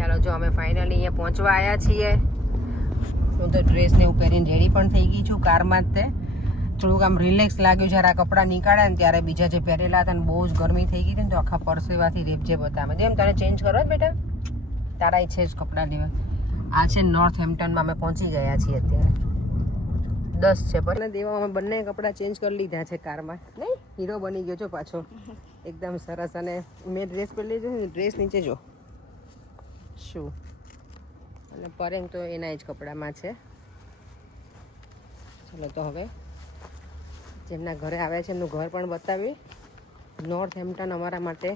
ચાલો જો અમે ફાઇનલી અહીંયા પહોંચવા આવ્યા છીએ. હું તો ડ્રેસને એવું પહેરીને રેડી પણ થઈ ગઈ છું કારમાં જ. તે થોડુંક આમ રિલેક્સ લાગ્યું જ્યારે આ કપડાં નીકાળ્યા ને ત્યારે બીજા જે પહેરેલા હતા ને બહુ જ ગરમી થઈ ગઈ હતી ને તો આખા પરસેવાથી રેપજેપ હતા. અમે એમ તને ચેન્જ કરો બેટા, તારા ઈચ્છે જ કપડાં લેવા. આ છે નોર્થ હેમ્પટનમાં અમે પહોંચી ગયા છીએ અત્યારે. 10 છે પર દેવા અમે બંને કપડાં ચેન્જ કરી લીધા છે કારમાં. નહીં હીરો બની ગયો છો પાછો એકદમ સરસ. અને મેં ડ્રેસ પહેરી લીધો ને, ડ્રેસ નીચે જો શું, અને પરેંગ તો એના જ કપડામાં છે. ચલો તો હવે જેમના ઘરે આવ્યા છે એમનું ઘર પણ બતાવી. નોર્થ હેમ્પટન અમારા માટે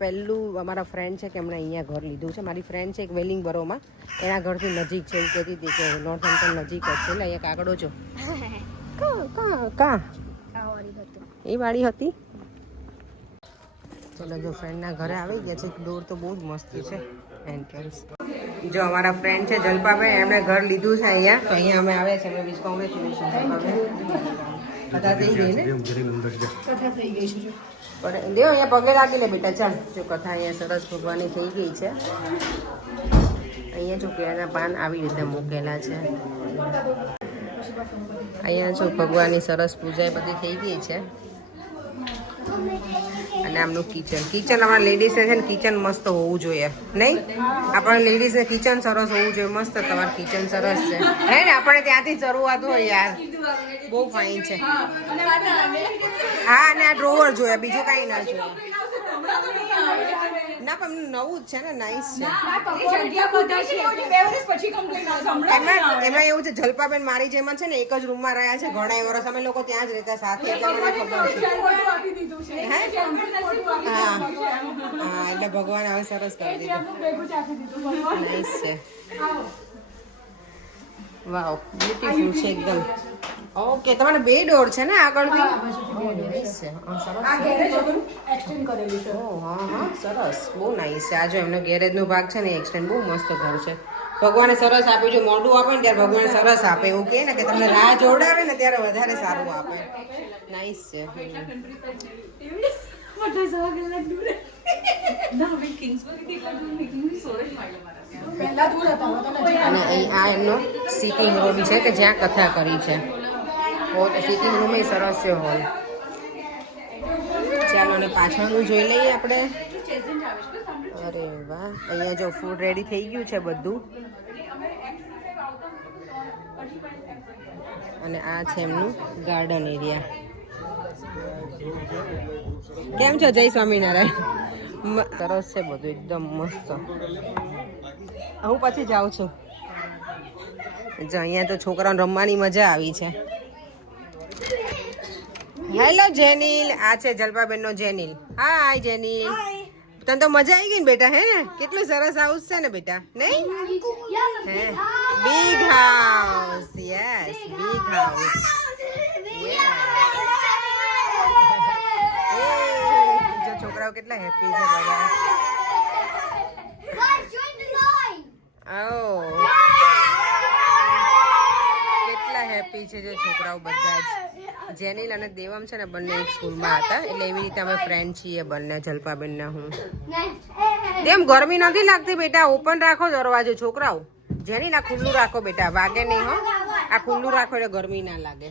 પહેલું અમારા ફ્રેન્ડ છે કે એમણે અહીંયા ઘર લીધું છે. મારી ફ્રેન્ડ છે એક વેલિંગબરોમાં, એના ઘરથી નજીક છે એવું કહેતી હતી કે નોર્થ હેમ્પટન નજીક જ છે. એટલે અહીંયા કાગડો છો કા એ વાળી હતી. ચલો જો ફ્રેન્ડના ઘરે આવી ગયા છે. ડોર તો બહુ જ મસ્ત છે એન્ટ્રન્સ. જો અમારા ફ્રેન્ડ છે જલપાભાઈ, એમણે ઘર લીધું છે અહીંયા. તો અહીંયા અમે આવ્યા છે. અમે વિશ કોંગ્રેચ્યુલેશન કથા થઈ ગઈ ને, કથા થઈ ગઈ છે. પણ દેવ અહીંયા પગે રાખી લે બેટા. ચાલ જો કથા અહીંયા સરસ ભગવાનની થઈ ગઈ છે. અહીંયા જો કેળાના પાન આવી રીતે મૂકેલા છે. અહીંયા જો ભગવાનની સરસ પૂજા બધી થઈ ગઈ છે. અને આમનું કિચન અમારા લેડીઝને છે ને કિચન મસ્ત હોવું જોઈએ નહીં? આપણે લેડીઝને કિચન સરસ હોવું જોઈએ. મસ્ત તમારું કિચન સરસ છે હે ને? આપણે ત્યાંથી શરૂઆત હોય યાર. બહુ ફાઇન છે. હા અને આ ડ્રોવર જોયા, બીજું કાંઈ ના જોઈએ. ના પણ નવું જ છે ને, નાઇસ છે. એમાં એવું છે જલપાબેન મારી જેમ છે ને એક જ રૂમમાં રહ્યા છે ઘણા વર્ષ. અમે લોકો ત્યાં જ રહેતા સાથે. હા એટલે ભગવાન હવે સરસ કરી દીધું. નાઇસ છે. વાવ બ્યુટીફુલ છે એકદમ. ઓકે તમારે 2 ડોર છે ને આગળથી? નાઇસ છે. હા સરસ, બહુ નાઇસ છે. આ જો એમનો ગેરેજનો ભાગ છે ને એક્સટેન્ડ, બહુ મસ્ત ઘર છે. ભગવાને સરસ આપ્યું. જો મોઢું આપે ને ત્યારે ભગવાન સરસ આપે. એવું કહે ને કે તમને રાહ જોડાવે ને ત્યારે વધારે સારું આપે. નાઇસ છે. અને આ એમનો સિટિંગ રૂમ છે કે જ્યાં કથા કરી છે. સિટિંગ રૂમ એ સરસ છે હોલ. ચાલો ને પાછળનું જોઈ લઈએ આપણે. અરે વાહ, અહીંયા જો ફૂડ રેડી થઈ ગયું છે બધું. અને આ છે એમનું ગાર્ડન એરિયા. કેમ છો? જય સ્વામિનારાયણ. સરસ છે બધું એકદમ મસ્ત. હું પછી જાઉં છું. જો અહીંયા તો છોકરાઓને રમવાની મજા આવી છે. હેલો જેનિલ, આ છે જલપાબેન નો જેનિલ. હાય જેનિલ, તને તો મજા આવી ગઈ ને બેટા? હે ને કેટલું સરસ હાઉસ છે ને બેટા? નહીં હે? Big house. Yes big house. જો છોકરાઓ કેટલા હેપી છે બધા. કેટલા હેપી છે જો છોકરાઓ બધા જ. જેનિલ અને દેવમ છે ને બંને એક સ્કૂલમાં હતા, એટલે એવી રીતે અમે ફ્રેન્ડ છીએ બંને, જલપાબેન ને હું. તેમ ગરમી નથી લાગતી બેટા? ઓપન રાખો દરવાજો છોકરાઓ. જેનિલ આ ખુલ્લું રાખો બેટા, વાગે નહીં હો. આ ખુલ્લું રાખો એટલે ગરમી ના લાગે.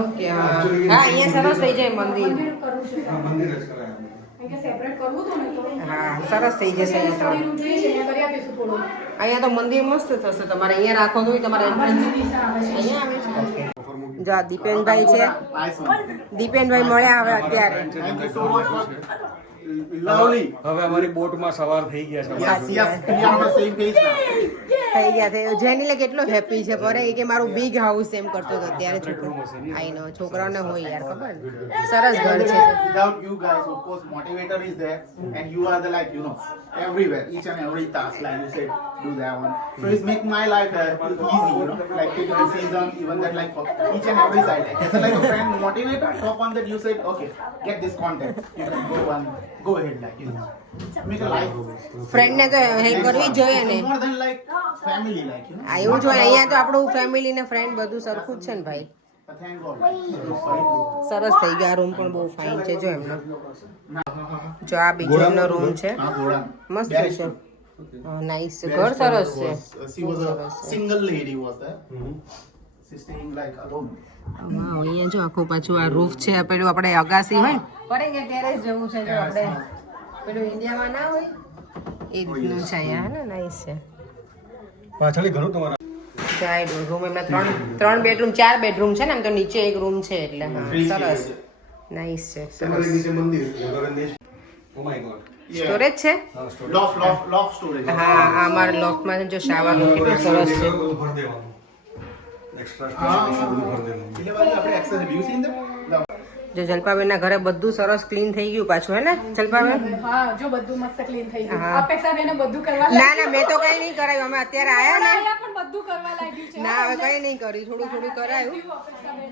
ઓકે હા અહીંયા સરસ થઈ જાય મંદિર. હા સરસ થઈ જશે. અહીંયા તો મંદિર મસ્ત થશે તમારે. અહીંયા રાખો તો તમારે અહીંયા આવે છે. જો દીપેનભાઈ છે, દીપેનભાઈ મળ્યા હવે અત્યારે. હવે અમારી બોટમાં સવાર થઈ ગયા છે. થઈ ગયા છે. જેનિલે કેટલો હેપી છે પર એ કે મારું બિગ હાઉસ એમ કરતો હતો અત્યારે. છોકરો આઈ નો છોકરાઓને હોય યાર ખબર. સરસ ઘર છે. Without you guys, of course, motivator is there, and you are the like everywhere, each and every task, like you said, do that one. So it's make my life easy, like take a decision, even that like each and every side. It's like a friend motivator. Top on that you said, okay, get this content. You can go ahead, like make a life. Friend ને તો help કરવી જોઈએ ને. More than like family, like આ એવું જોઈએ. અહીંયા તો આપણું ફેમિલી ને ફ્રેન્ડ બધું સરખું જ છે ને ભાઈ. But thank God. Like, સરસ થઈ ગયા. રૂમ પણ બહુ ફાઇન છે જો એમનો. જો આ બીજો એમનો રૂમ છે, મસ્ત છે. નાઈસ છે, ઘર સરસ છે. she was a single lady was there. She's staying like alone. વાવ, અહીંયા જો આખું પાછું આ રૂફ છે. પેલું આપણે અગાસી હોય ને પડે કે ટેરેસ જેવું છે જો આપણે પેલું ઇન્ડિયામાં ના હોય એ રીતનું છે અહીંયા. ને નાઈસ છે. પાછળ ઘણું તમારા રૂમ એમાં ત્રણ બેડરૂમ 4 બેડરૂમ છે ને, આમ તો નીચે એક રૂમ છે એટલે હા સરસ નાઈસ છે. સરસ ઓ માય ગોડ સ્ટોરેજ છે. Loft storage. હા આ અમારા લોફ્ટમાં જો શાવર કેટલું સરસ છે. ભર દેવાનું એક્સ્ટ્રા સ્ટોરેજ ભર દેવાનું. એટલે ભાઈ આપણે access have you seen them? જો જલપાબેનના ઘરે બધું સરસ ક્લીન થઈ ગયું પાછું હે ને જલપાબેન? હા જો બધું મસ્ત ક્લીન થઈ ગયું. હા. અપેક્ષા બેને બધું કરવા ના ના મેં તો કઈ નહીં કરાયું. અમે અત્યારે આયા ને લાગ્યા પણ બધું કરવા લાગ્યું છે. ના હવે કઈ નહીં કર્યું, થોડું થોડું કરાયું. અપેક્ષા બેન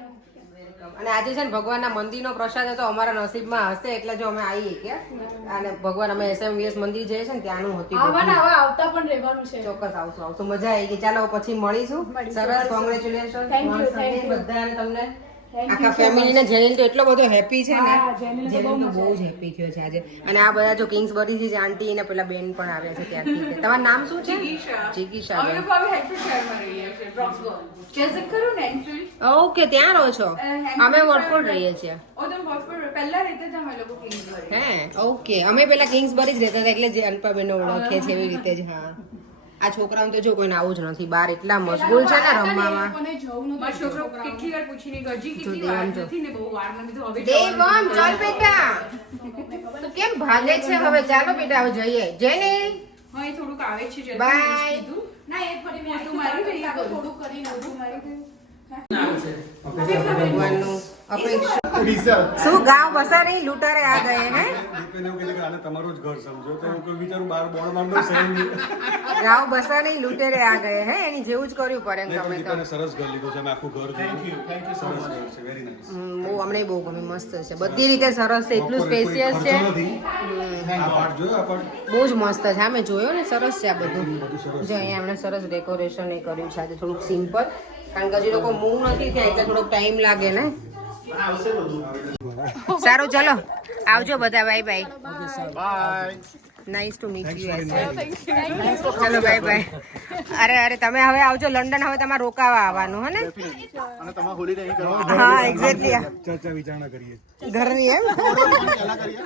અને આજે છે ને ભગવાનના મંદિરનો પ્રસાદ હતો, અમારા નસીબમાં હશે એટલે જો અમે આવીએ કે અને ભગવાન અમે SMVS મંદિર જઈએ છે ને ત્યાંનું હતું બધું. આવવાના હવે આવતા પણ રહેવાનું છે. ચોક્કસ આવશું મજા આવી ગઈ. ચાલો પછી મળીશું. સરસ, congratulation Thank you, thank you. બધાને તમને Thank આખા you so ફેમિલીને જૈન તો એટલો બધો હેપી છે ને. હા, જૈનને તો જૈન તો બહુ જ હેપી થયો છે આજે. અને આ બધા જો કિંગ્સબરી થી આંટી ને પેલા બેન પણ આવ્યા છે ત્યાંથી. તમારું નામ શું છે? જિગીશા. અમે લોકો હવે હેડફોર્ડ શહેરમાં રહીએ છીએ, બ્રોક્સબર્ગ. ચેઝક ખરું ને એન્ફિલ્ડ? ઓકે ત્યાં રહો છો? અમે વોટફોર્ડ રહીએ છીએ. ઓ તમે વોટફોર્ડ પહેલા રહેતા હતા અમે લોકો કિંગ્સબરી. હે ઓકે. અમે પેલા કિંગ્સબરી જ રહેતા હતા એટલે જે અલ્પાબેન ઓળખે છે એવી રીતે જ. હા આ છોકરાઓને તો જો કોઈને આવું જ નથી, બહાર એટલા મશગુલ છે ને રમવામાં. લોકોને જવું નતું. મારો છોકરો કેટલી વાર પૂછીને ગયો, હજી કેટલી વાર નથી ને બહુ વાર નથી તો હવે દેવમ ચાલ બેટા, તું કેમ ભાગે છે હવે? ચાલો બેટા હવે જઈએ. જયની હા એ થોડુંક આવે છે જલ્દી Bye. કીધું. ના એ ફરી મોટું મારી રહી આપણે થોડું કરીને ઊભું મારી દે. ભગવાનનું અપેક્ષા. Resell. શું ગાંવ બસા નહીં લૂંટારે આ ગયે હે? દીપેને એવું કીધું કે આને તમારું જ ઘર સમજો તો એવું કોઈ વિચારું બહાર બોર્ડ માર દો સેમ ગાંવ બસા નહીં લૂંટેરે આ ગયે હે? એની જેવું જ કર્યું પડે એમ તમે તો. દીપેને સરસ ઘર લીધું છે. અમે આખું ઘર Thank you so સરસ much. ઘર છે. Very nice. બહુ અમને બહુ ગમે, મસ્ત છે બધી રીતે સરસ છે, એટલું સ્પેશિયસ છે. આ પાર્ટ જોયો આ પાર્ટ બહુ જ મસ્ત છે. આ મેં જોયો ને સરસ છે આ બધું. જો અહીંયા એમણે સરસ ડેકોરેશન એ કર્યું છે આજે, થોડુંક સિમ્પલ કારણ કે હજી લોકો મૂવ નથી થયા એટલે થોડોક ટાઈમ લાગે ને. આવશે બધું. સારું ચલો આવજો બધા. Bye bye. Bye. Nice to meet you as ચલો બાય બાય. અરે અરે તમે હવે આવજો લંડન, હવે તમારે રોકાવા આવવાનું હે ને? અને તમારે હોલિડે અહીં કરવા હા એક્ઝેક્ટલી ચર્ચા વિચારણા કરીએ. ઘરની એમ પહેલા કરીએ.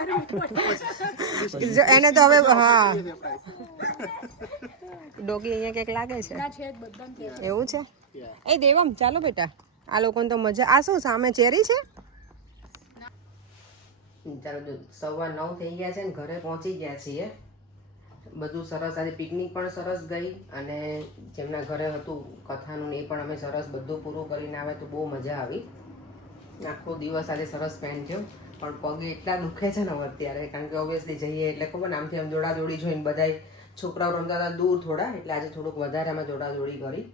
જો એને તો હવે હા ડોગી અહીંયા કંઈક લાગે છે ના છે જ બધાને છે. એવું છે. એ દેવમ ચાલો બેટા, આ લોકોને તો મજા. આ શું સામે ચેરી છે? ચાલો 9:15 થઈ ગયા છે ને ઘરે પહોંચી ગયા છીએ. બધું સરસ, આજે પિકનિક પણ સરસ ગઈ અને જેમના ઘરે હતું કથાનું એ પણ અમે સરસ બધું પૂરું કરીને આવે તો બહુ મજા આવી. આખો દિવસ આજે સરસ સ્પેન્ડ થયો. પણ પગે એટલા દુખે છે ને હવે અત્યારે, કારણ કે ઓબ્વિયસલી જઈએ એટલે ખબર ને આમથી આમ જોડાજોડી જોઈને બધાય છોકરાઓ રમતા હતા દૂર થોડા, એટલે આજે થોડુંક વધારે અમે જોડાજોડી કરી.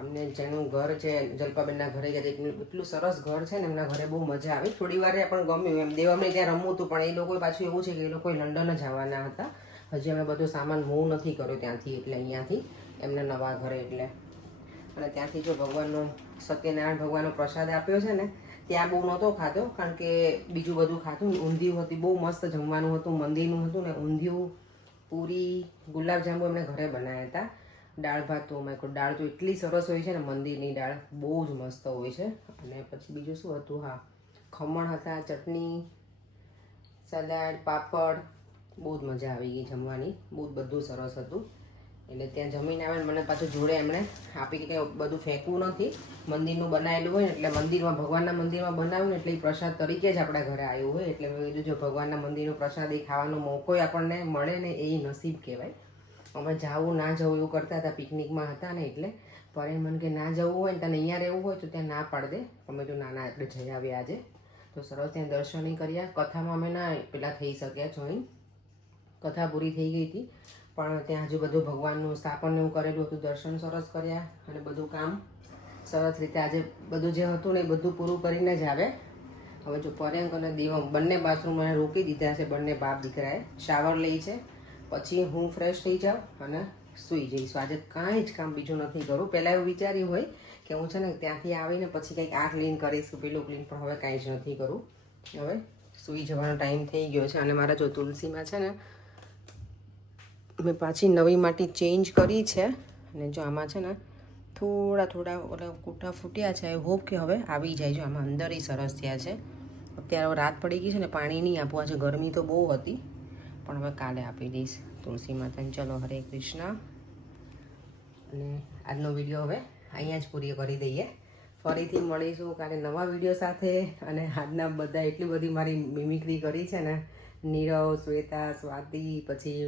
અમને જેનું ઘર છે જલ્પાબેનના ઘરે ગયા એટલું સરસ ઘર છે ને, એમના ઘરે બહુ મજા આવી. થોડી વાર પણ ગમ્યું એમ. દેવમને ત્યાં રમવું હતું પણ એ લોકો પાછું એવું છે કે એ લોકો લંડન જ આવવાના હતા. હજી અમે બધો સામાન મૂવ નથી કર્યો ત્યાંથી, એટલે અહીંયાથી એમના નવા ઘરે એટલે. અને ત્યાંથી જો ભગવાનનો સત્યનારાયણ ભગવાનનો પ્રસાદ આપ્યો છે ને, ત્યાં બહુ નહોતો ખાધો કારણ કે બીજું બધું ખાધું. ઊંધિયું હતી, બહુ મસ્ત જમવાનું હતું, મંદિરનું હતું ને. ઊંધિયું, પૂરી, ગુલાબજાંબુ એમને ઘરે બનાવ્યા હતા. દાળ ભાત તો મેં કહ્યું દાળ તો એટલી સરસ હોય છે ને, મંદિરની દાળ બહુ જ મસ્ત હોય છે. અને પછી બીજું શું હતું? હા ખમણ હતા, ચટણી, સલાડ, પાપડ. બહુ જ મજા આવી ગઈ જમવાની, બહુ જ બધું સરસ હતું. એટલે ત્યાં જમીને આવે ને મને પાછું જોડે એમણે આપી કે કંઈ બધું ફેંકવું નથી, મંદિરનું બનાવેલું હોય ને એટલે મંદિરમાં ભગવાનના મંદિરમાં બનાવ્યું ને એટલે એ પ્રસાદ તરીકે જ આપણા ઘરે આવ્યું હોય. એટલે મેં કીધું જો ભગવાનના મંદિરનો પ્રસાદ એ ખાવાનો મોકો આપણને મળે ને એ નસીબ કહેવાય. અમે જાવું ના જવું એવું કરતા હતા, પિકનિકમાં હતા ને એટલે. પણ મને કે ના જવું હોય ને તને અહીંયા રહેવું હોય તો ત્યાં ના પાડ દે. અમે તો નાના એટલે જઈ આવ્યા આજે તો સરસ ત્યાં દર્શન કર્યા. કથામાં અમે ના પેલા થઈ શક્યા જોઈન, કથા પૂરી થઈ ગઈ હતી પણ ત્યાં હજુ બધું ભગવાનનું સ્થાપન એવું કરેલું હતું. દર્શન સરસ કર્યા અને બધું કામ સરસ રીતે આજે બધું જે હતું ને એ બધું પૂરું કરીને જ આવે. હવે જો પર્યંક અને દેવમ બંને બાથરૂમ મને રોકી દીધા છે, બંને બાપ દીકરાએ શાવર લે છે. પછી હું ફ્રેશ થઈ જાઉં અને સૂઈ જઈશ. આજે કાંઈ જ કામ બીજું નથી કરું. પહેલાં એવું વિચાર્યું હોય કે હું છે ને ત્યાંથી આવીને પછી કંઈક આ ક્લીન કરીશ કે પેલું ક્લીન, પણ હવે કાંઈ જ નથી કરવું. હવે સૂઈ જવાનો ટાઈમ થઈ ગયો છે. અને મારા જો તુલસીમાં છે ને મેં પાછી નવી માટી ચેન્જ કરી છે. અને જો આમાં છે ને થોડા ઓલા કૂટા ફૂટ્યા છે. આઈ હોપ કે હવે આવી જાય. જો આમાં અંદર સરસ થયા છે. અત્યારે રાત પડી ગઈ છે ને, પાણી નહીં આપવા છે. ગરમી તો બહુ હતી, પણ હવે કાલે આપી દઈશ તુલસી માતાને. ચલો, હરે કૃષ્ણ. અને આજનો વિડીયો હવે અહીંયા જ પૂરી કરી દઈએ. ફરીથી મળીશું કાલે નવા વિડીયો સાથે. અને આજના બધા એટલી બધી મારી મિમિક્રી કરી છે ને, નીરવ, શ્વેતા, સ્વાતિ, પછી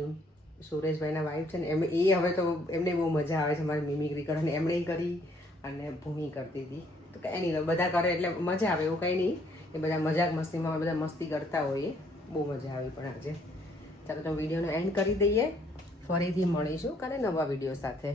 સુરેશભાઈના વાઈફ છે ને, એ હવે તો એમને બહુ મજા આવે છે મારી મિમિક્રી કરવાની. એમણે કરી અને ભૂમિ કરતી હતી. તો કંઈ નહીં, બધા કરે એટલે મજા આવે, એવું કંઈ નહીં. એ બધા મજાક મસ્તીમાં બધા મસ્તી કરતા હોઈએ. બહુ મજા આવી પણ આજે. ચાલો તો વિડીયોનો એન્ડ કરી દઈએ. ફરીથી મળીશું કાલે નવા વિડીયો સાથે.